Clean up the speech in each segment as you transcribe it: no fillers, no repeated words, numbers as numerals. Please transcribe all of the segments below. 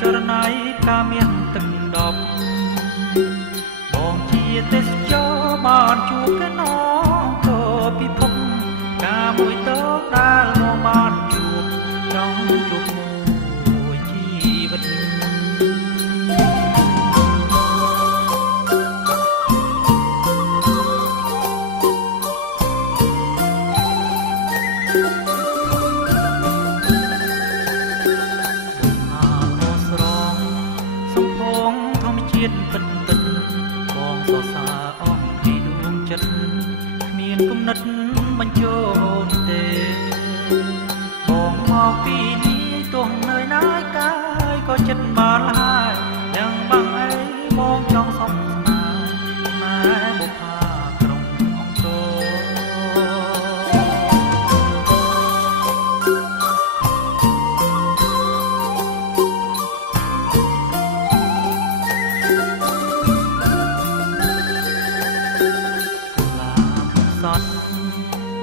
ចរណៃកាមានទឹកដប់បងជាទេសចរបានជួបกันណងក៏ពិភពការមួយតដែលមកបានជួបចង់ជួបមួយជីវិតពិតពិតបងសរសើរអស់ពីដួងចិត្តគ្មានគំនិតបញ្ចូលទេបងមកពីនេះទោះនៅណាយកាយក៏ចិត្តបានហើយយ៉ាងបាំងអីបងចង់សុំស្នាណែបុប្ផាក្រុងអង្គរ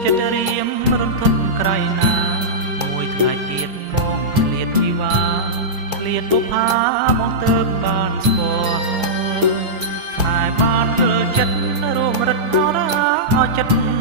ចិត្តរៀមរំធនក្រៃណាមួយថ្ងៃទៀតបងឃ្លាតជីវ៉ាឃ្លាតបុប្ផាបងទៅបានស្គាល់តែបានយល់ចិត្តរួមរិទ្ធអរាឲ្យចិត្ត